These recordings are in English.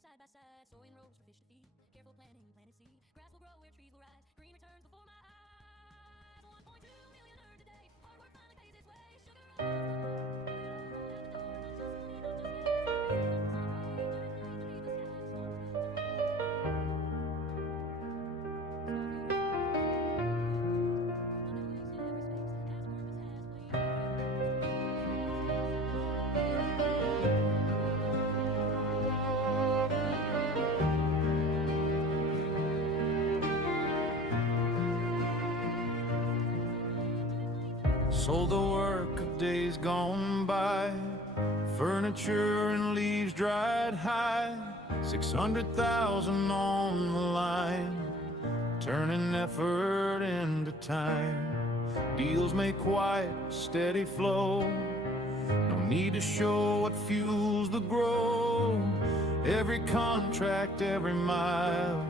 side by side, sowing rows for fish to feed. Careful planting, planted seed. Grass will grow where trees will rise. Green returns before my eyes. 1.2 million earned today. Hard work finally pays its way. Sugar sold the work of days gone by, furniture and leaves dried high. 600,000 on the line, turning effort into time. Deals make quiet, steady flow. No need to show what fuels the growth. Every contract, every mile,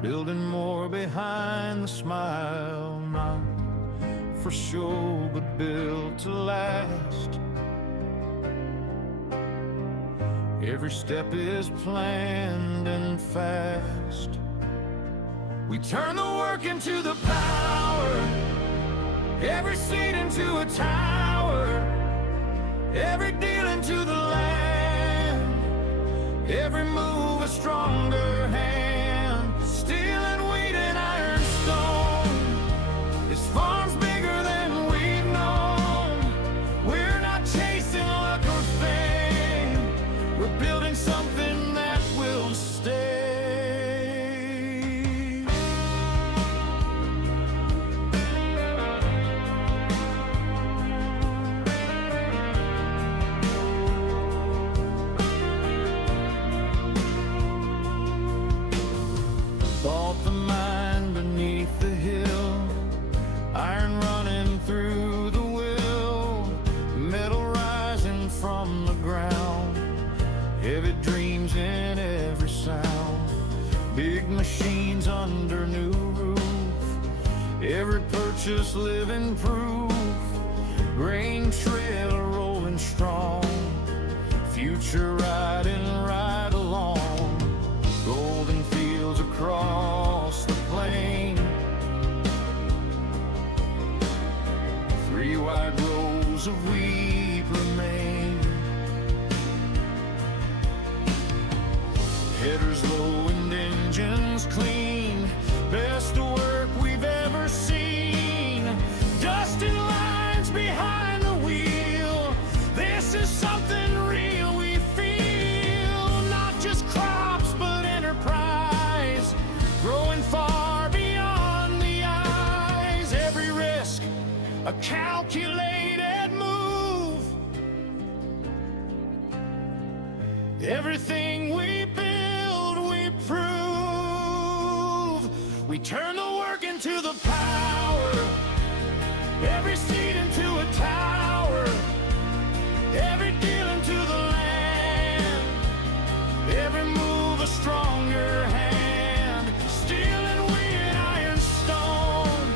building more behind the smile. Not for show, but built to last. Every step is planned and fast. We turn the work into the power, every seed into a tower, every deal into the land, every move a stronger hand. Steel and wheat and iron stone, this farm's bigger than we've known. We're not chasing luck or fame, we're building something that will stay. Bought the mine beneath the hill, iron running through the will, metal rising from the ground, heavy dreams in every sound. Big machines under new roof, every purchase living proof. Grain trail rolling strong, future riding right along. Golden fields across the plain, 3 wide rows of wheat remain. Headers low and engines clean, best work we've ever seen. Dusty lines behind the wheel, this is something real we feel. Not just crops but enterprise, growing far beyond the eyes. Every risk a calculated move, everything we build we prove. We turn the work into the power, every seed into a tower, every deal into the land, every move a stronger hand. Steel and wheat and iron stone,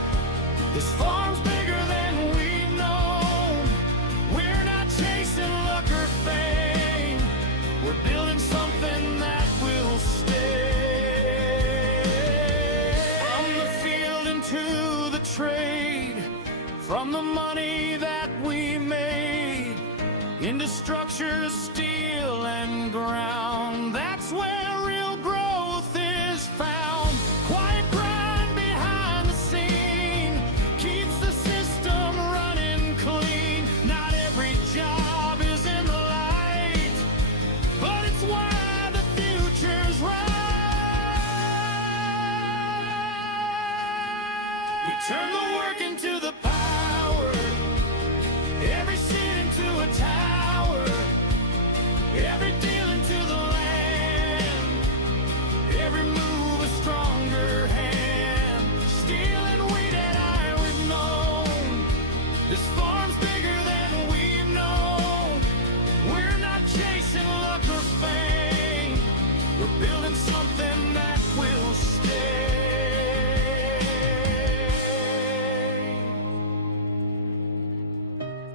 this farm's bigger than we've known. We're not chasing luck or fame, we're building something that will stay. From the field into the trade, from the money that we made, into structures, steel and ground. That's where real growth is found. Quiet grind behind the scene keeps the system running clean. Not every job is in the light, but it's why the future's right. We turn the work into the power, every seed into a tower, every deal into the land, every move a stronger hand. Steel and wheat and iron we've known, this farm's bigger than we've known. We're not chasing luck or fame, we're building something that will stay.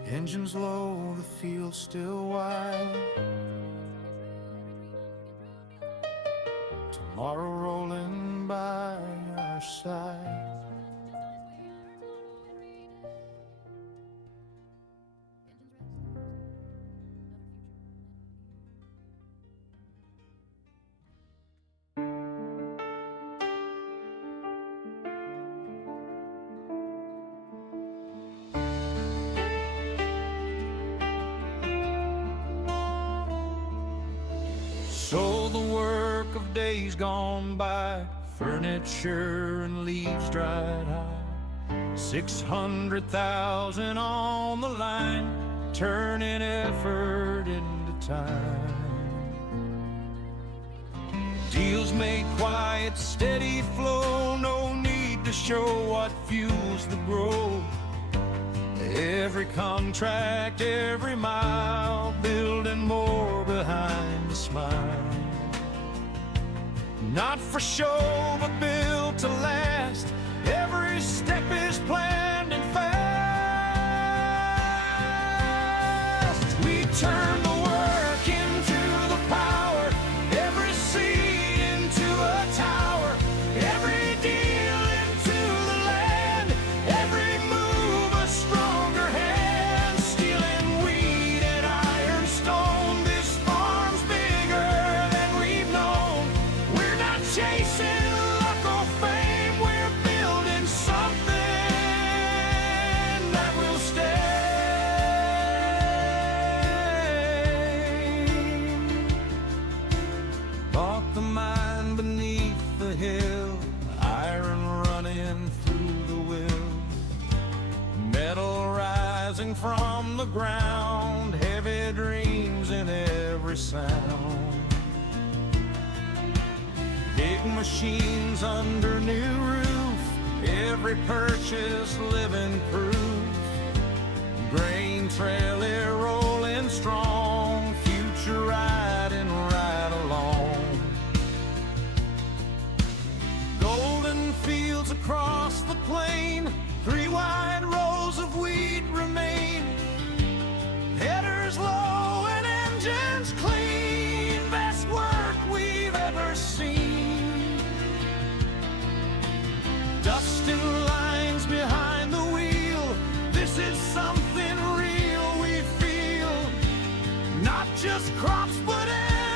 Engines low, the field still wide. tomorrow rolling by our side. So the work of days gone by, furniture and leaves dried high, 600,000 on the line, turning effort into time. Deals made quiet, steady flow, no need to show what fuels the growth. Every contract, every mile, building more behind the smile. Not for show, but built to last. Every step is planned and fast. We turn the work into the power, every seed into a tower, every deal into the land, every move a stronger hand. Steel and wheat and ironstone, this farm's bigger than we've known. We're not chasing luck or fame, we're building something that will stay. Bought the mine beneath the hill, iron running through the will, metal rising from the ground, heavy dreams in every sound. Big machines under new roof, every purchase living proof. Grain trailer rolling strong, future riding right along. Golden fields across the plain, 3 wide rows of wheat remain. Headers low and engines clean, best work we've ever seen. Dusting lines behind the wheel, this is something real we feel. Not just crops but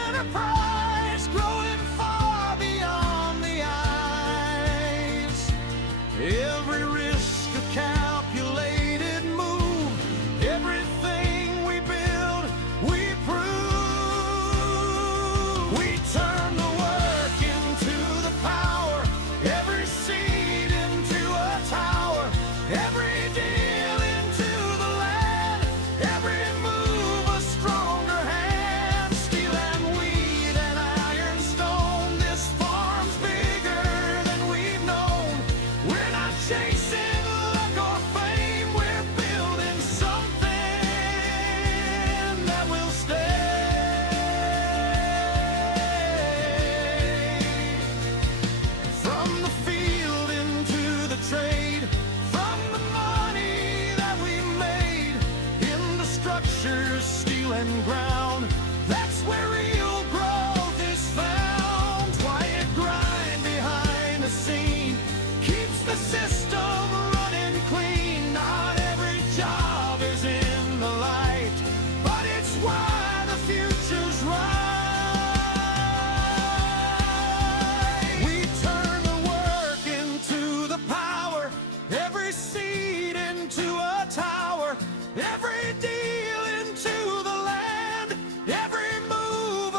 enterprise, growing far beyond the eyes. Every risk a calculated move, everything we build, we prove. We turn the work into the power, every seed into a tower, every deal into the land, every move a stronger hand. Steel and wheat and ironstone, this farm's bigger than we've known. We're not chasing luck or fame, we're building something that will stay. From the field into the trade, from the money that we made, into structures, steel and ground, that's where real growth is found. Quiet grind behind the scene keeps the system running clean. Not every job is in the light, but it's why the future's right. We turn the work into the power, every seed into a tower, every deal into the land, every move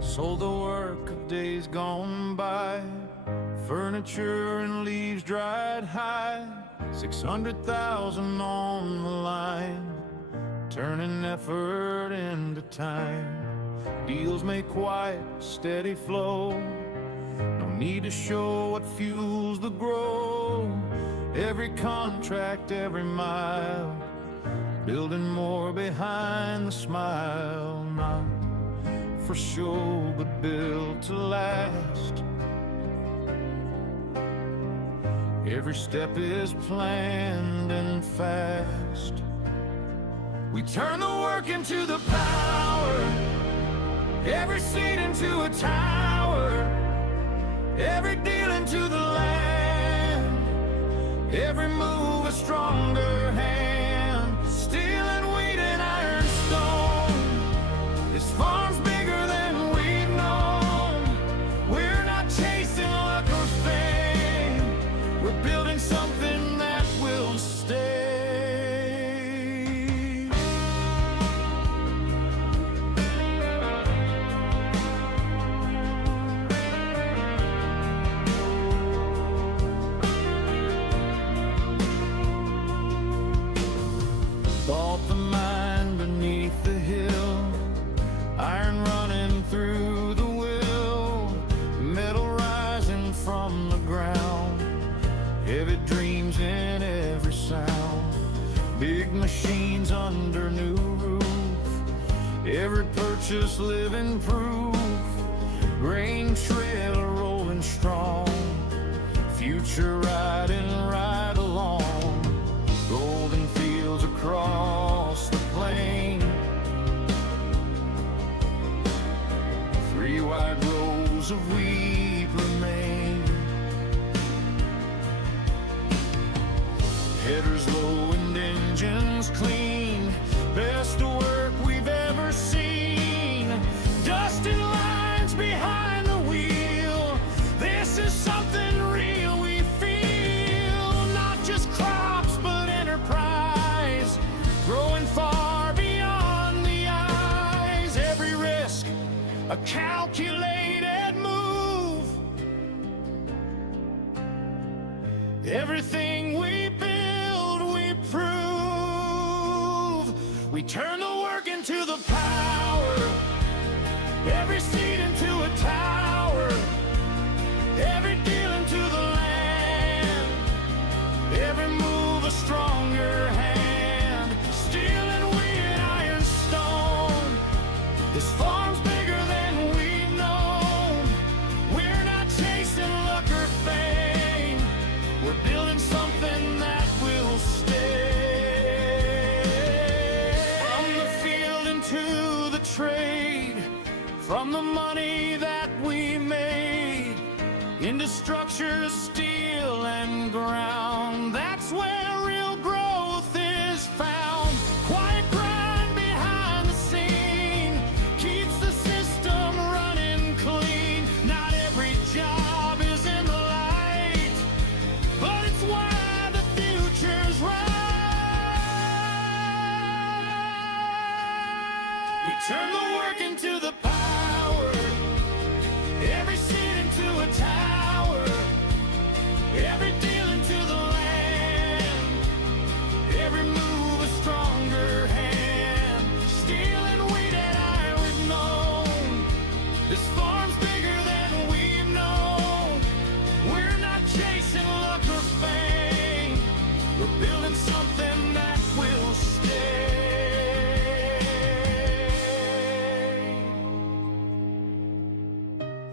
Sold the work of days gone by, furniture and leaves dried high, 600,000 on the line, turning effort into time. Deals make quiet, steady flow, no need to show what fuels the growth. Every contract, every mile, building more behind the smile. Not for show, but built to last. Every step is planned and fast. We turn the work into the power, every seed into a tower, every deal into the land, every move a stronger hand. Steel and wheat and iron stone, this farm's bigger than we've known. We're not chasing luck or fame, we're building something that will stay. Bought the mine beneath the hill, iron running through the will, metal rising from the ground, heavy dreams in every sound. Big machines under new roof, every purchase living proof. Grain trail rolling strong, future riding right along. Golden fields across the plain, 3 wide rows of wheat remain. Headers low and engines clean, best work we've ever seen. Dusted lines behind the wheel, this is something real we feel. Not just crops but enterprise, growing far beyond the eyes. Every risk a calculated move, everything we build we prove. We turn the work into the power, every seed into a tower, every deal into the land, every move a stronger hand. Steel and wheat and iron stone, this farm's bigger than we've known. We're not chasing luck or fame, we're building something that will stay. From the field into the trade, from the money that we made, into structures, steel and ground, that's where real growth is found. Quiet grind behind the scene keeps the system running clean. Not every job is in the light, but it's why the future's right. We turn the work into the power, every seed into a tower, every deal into the land, every move a stronger hand. Steel and wheat and iron we've known, this farm's bigger than we've known. We're not chasing luck or fame, we're building something that will stay.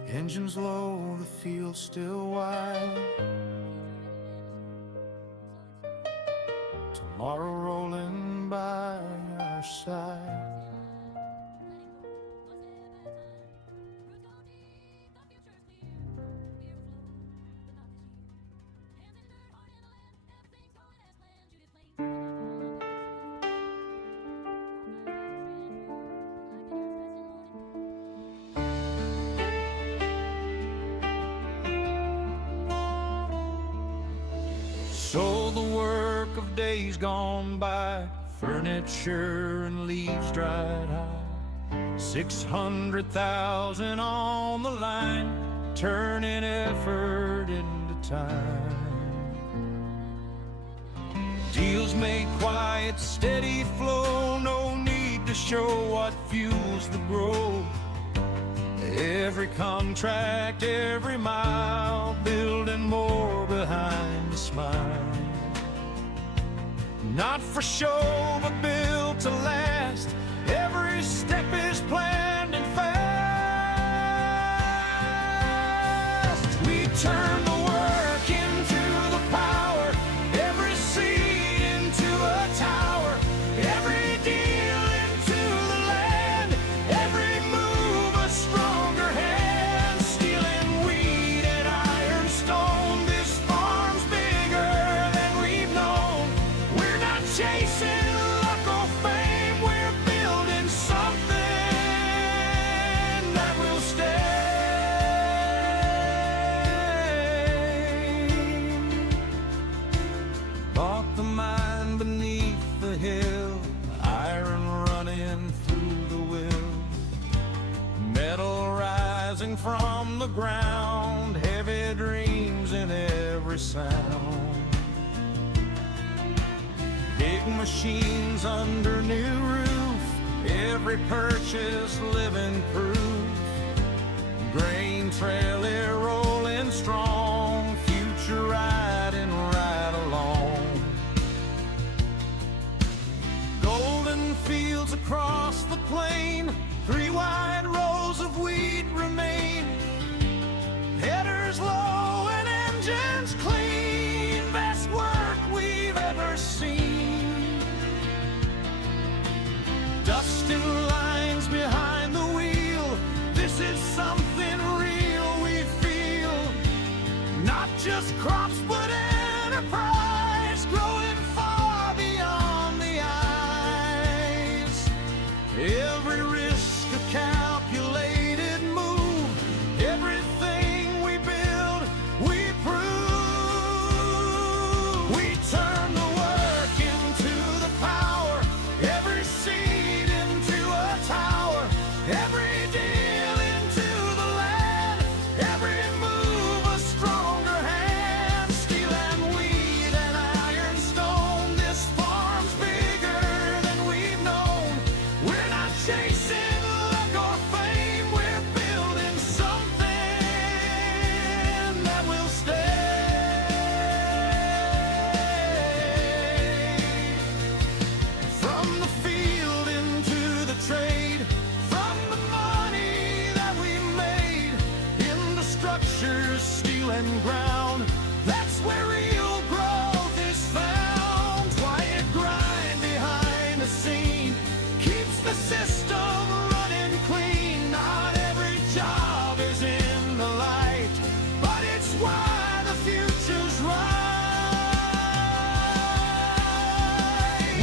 Engines low, the field still wide, tomorrow rolling by our side. Sold the work of days gone by, furniture and leaves dried high, 600,000 on the line, turning effort into time. Deals made quiet, steady flow, no need to show what fuels the growth. Every contract, every mile, building more behind the smile. Not for show, but built to last. Every step is planned and fast. We turn the work into the power, every seed into a tower, every deal into the land, every move a stronger hand. Steel and wheat and ironstone, this farm's bigger than we've known. We're not chasing luck or fame, we're building something that will stay. Bought the mine beneath the hill, iron running through the will, metal rising from the ground, heavy dreams in every sound. Big machines under new roof, every purchase living proof. Grain trailer rolling strong, future riding right along. Golden fields across the plain, 3 wide rows of wheat remain. Headers low and engines clean, best work we've ever seen. Dusting lines behind the wheel, this is something real we feel. Not just crops but enterprise, growing far beyond the eyes. Every risk a calculated move, everything we build, we prove. We turn the work into the power, every seed into a tower, every deal into the land, every move a stronger hand. Steel and wheat and ironstone, this farm's bigger than we've known. We're not chasing luck or fame, we're building something that will stay. From the field into the trade, from the money that we made, into structures, steel and ground, that's where real growth is found. Quiet grind behind the scene keeps the system running clean. Not every job is in the light, but it's why the future's right.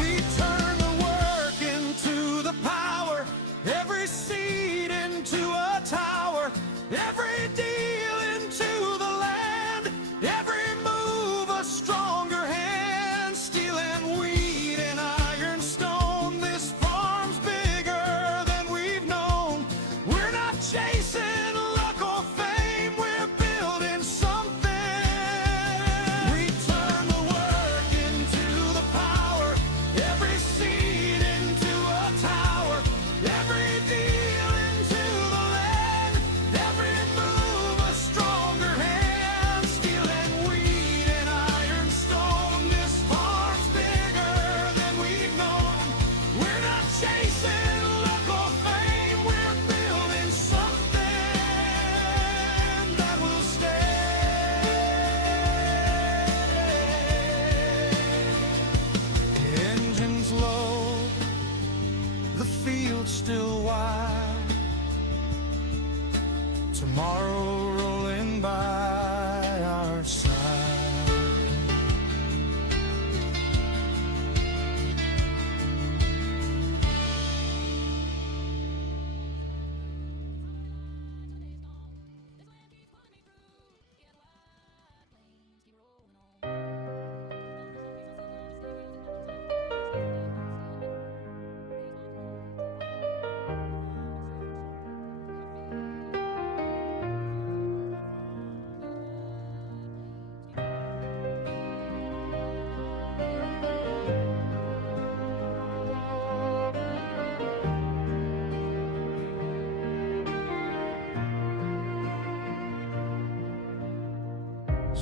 We turn the work into the power, every seed into a tower, every deal into the land, every move a stronger hand. Steel and wheat and ironstone, this farm's bigger than we've known. We're not chasing luck or fame, we're building something. We turn the work into the power, every seed into a tower, every deal into the land, every move a stronger hand. Steel and wheat and ironstone, this farm's bigger than we've known. We're not chasing luck or fame, we're building something that will stay. Engines low, the field's still wide. Tomorrow rolling by our side.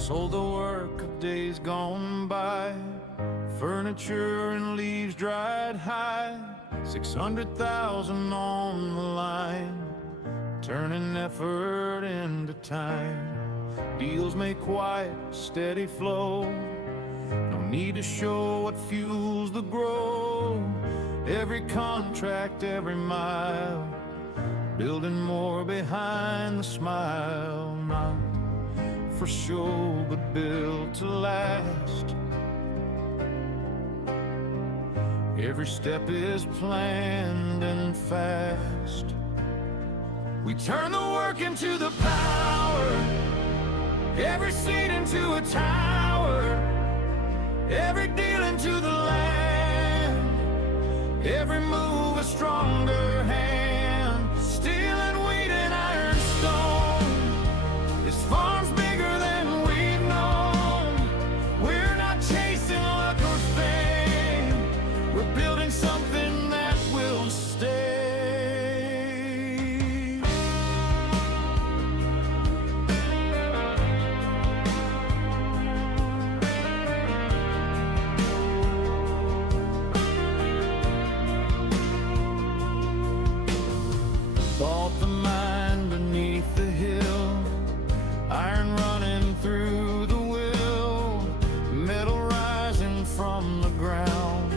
Sold the work of days gone by, furniture and leaves dried high, 600,000 on the line, turning effort into time. Deals make quiet, steady flow, no need to show what fuels the growth. Every contract, every mile, building more behind the smile. Not for show, but built to last. Every step is planned and fast. We turn the work into the power, every seed into a tower, every deal into the land, every move a stronger hand. Steel and wheat and iron stone, this farm's bigger than we've known. We're not chasing luck or fame, we're building something that will stay. Bought the mine beneath the hill, iron running through the will, metal rising from the ground,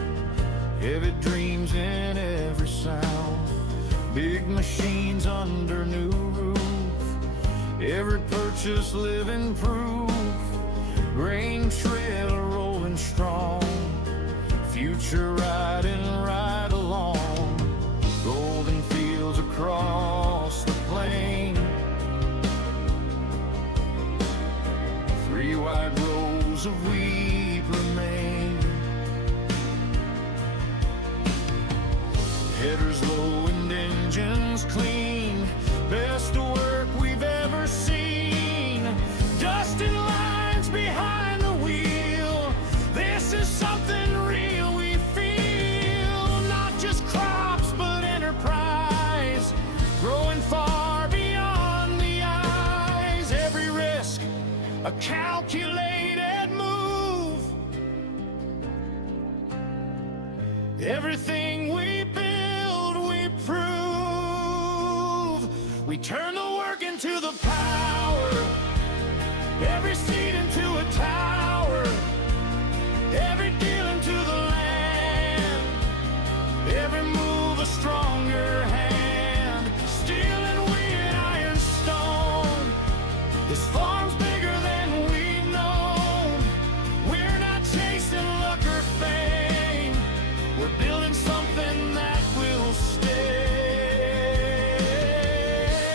heavy dreams in every sound. Big machines under new roof, every purchase living proof. Grain trail rolling strong, future riding right along. Golden fields across the plain, 3 wide rows of wheat remain. Headers low and engines clean, best work we've ever seen. Dusted lines behind the wheel, this is something real we feel. Not just crops but enterprise, growing far beyond the eyes. Every risk a calculated move, everything we build we prove. We turn the work into the power, every seed into a tower, every deal into the land, every move a stronger hand. Steel and wheat and iron stone, this farm's bigger than we've known. We're not chasing luck or fame, we're building something that will stay.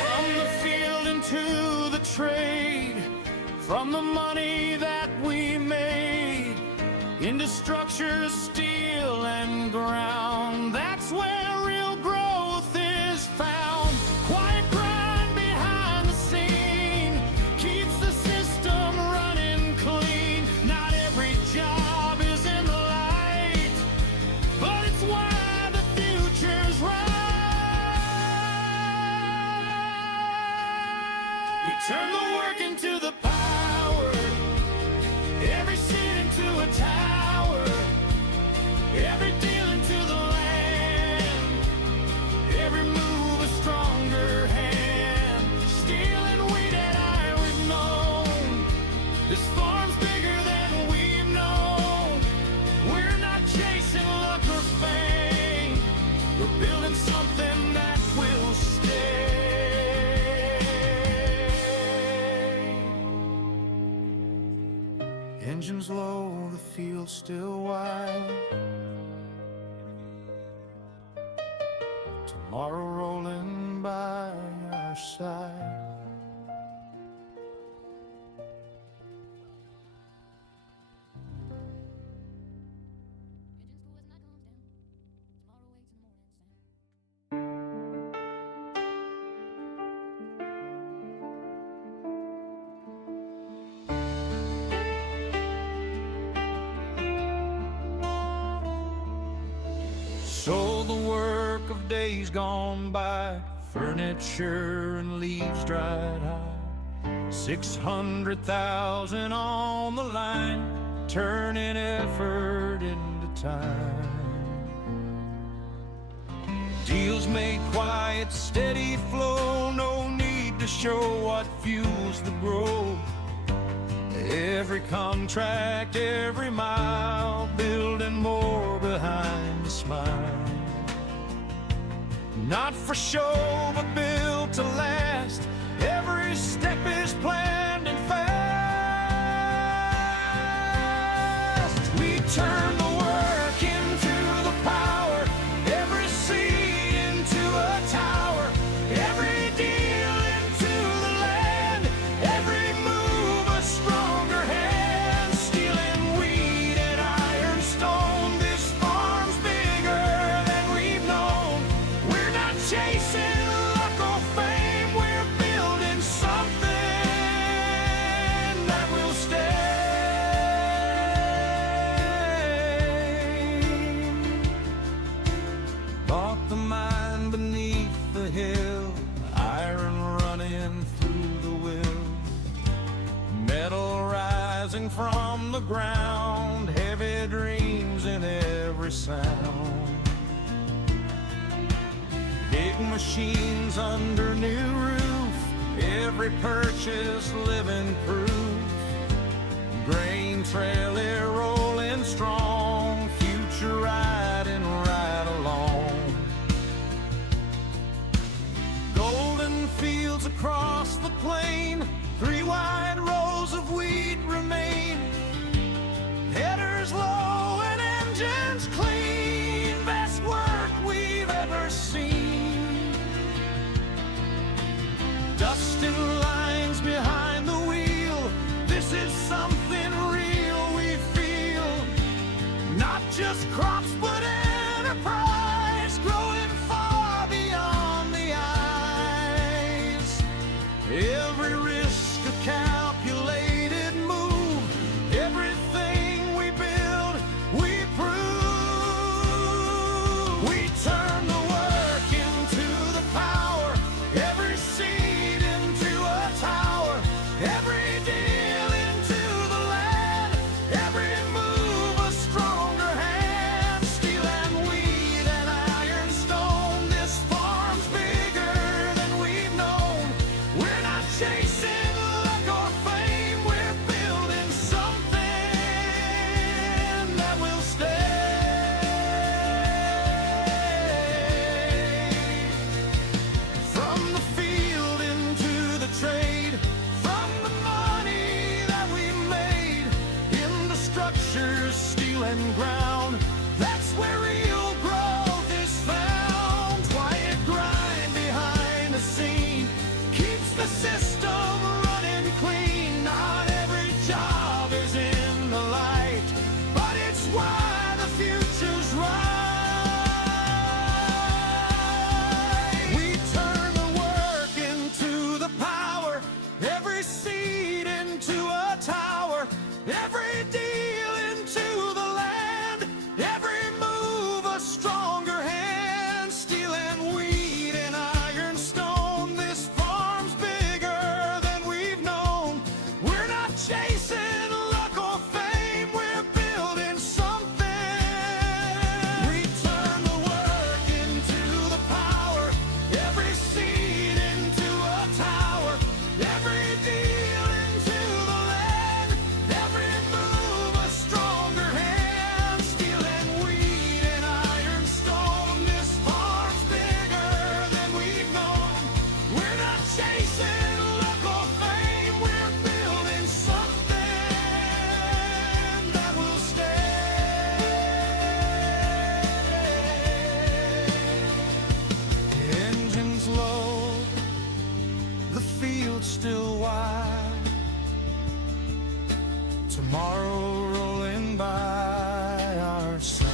From the field into the trade, from the money that we made, into structures, steel and ground, that's where real growth is found. Quiet grind behind the scene keeps the system running clean. Not every job is in the light, but it's why the future's right. We turn the work into the power, every seed into a tower, every deal into the land, every move a stronger hand. Steel and wheat and iron we've known, this farm's bigger than we've known. We're not chasing luck or fame, we're building something that will stay. Engines low, the field still wide, tomorrow rolling by our side. Engines cool as the night comes down. Tomorrow wakes in the morning sun. Sold the work of days gone by, furniture and leaves dried high, 600,000 on the line, turning effort into time. Deals made quiet, steady flow, no need to show what fuels the growth. Every contract, every mile, building more behind the smile. Not for show, but built to last. Every step is planned and fast. We turn the work into the power, every seed into a tower, every deal into the land, every move a stronger hand. Steel and wheat and ironstone, this farm's bigger than we've known. We're not chasing luck or fame, we're building something that will stay. Bought the mine beneath the hill, iron running through the will, metal rising from the ground, heavy dreams in every sound. Big machines under new roof, every purchase living proof. Grain trailer rolling strong, future riding right along. Golden fields across the plain, 3 wide rows of wheat remain. Headers low and engines clean, best work we've ever seen. Dusting lines behind the wheel, this is something real we feel. Not just crops but enterprise, growing far beyond the eyes. Every risk a calculated move, everything we build, we prove. We turn the work into the power, every seed into a tower, every deal into the land, every move a stronger hand. Steel and wheat and ironstone, this farm's bigger than we've known. We're not chasing luck or fame, we're building something that will stay. From the field into the trade, from the money that we made, into structures, steel and ground, that's where real growth is found. Quiet grind behind the scene keeps the system running clean. Not every job is in the light, but it's why the future's right. We turn the work into the power, every seed into a tower, every deal into the land, every move a stronger hand. Steel and wheat and ironstone, this farm's bigger than we've known. We're not chasing luck or fame, we're building something. We turn the work into the power, every seed into a tower, every deal into the land, every move a stronger hand. Steel and wheat and ironstone, this farm's bigger than we've known. We're not chasing luck or fame, we're building something that will stay. Engines low, the field's still wide. Tomorrow rolling by our side.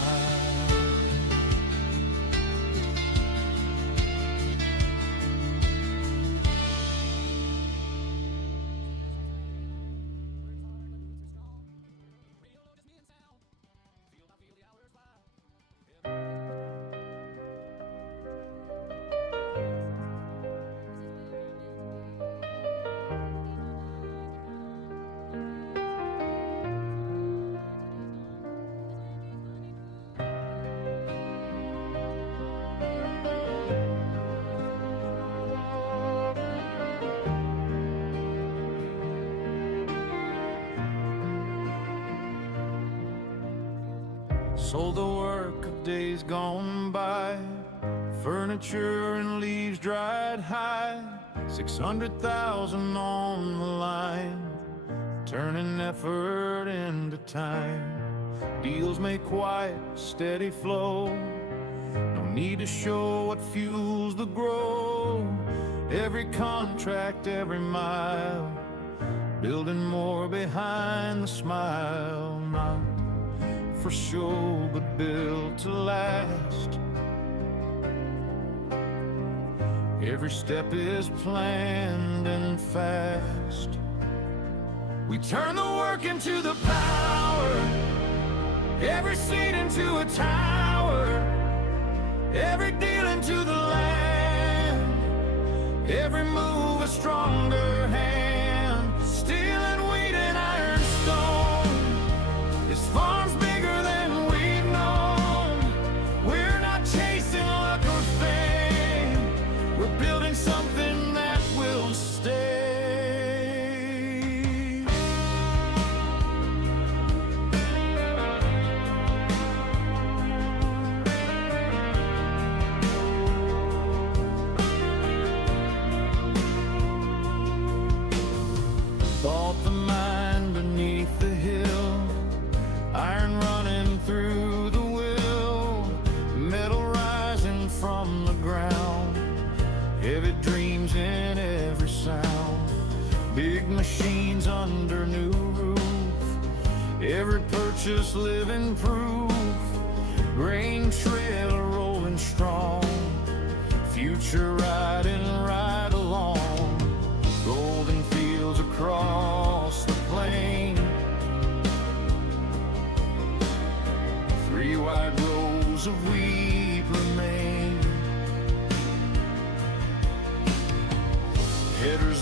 sold the work of days gone by, furniture and leaves dried high, 600,000 on the line, turning effort into time. Deals make quiet, steady flow, no need to show what fuels the growth. Every contract, every mile, building more behind the smile. Not for show, but built to last. Every step is planned and fast. We turn the work into the power, every seed into a tower, every deal into the land, every move a stronger hand. Steel and wheat and iron stone, this farm's bigger than we've known. We're not chasing luck or fame, we're building something that will stay. Bought the mine beneath the hill, iron running through the will, metal rising from the ground, heavy dreams in every sound. Big machines under new roof, every purchase living proof. Grain trail rolling strong, future riding right along. Golden fields across the plain, 3 wide rows of wheat remain. Headers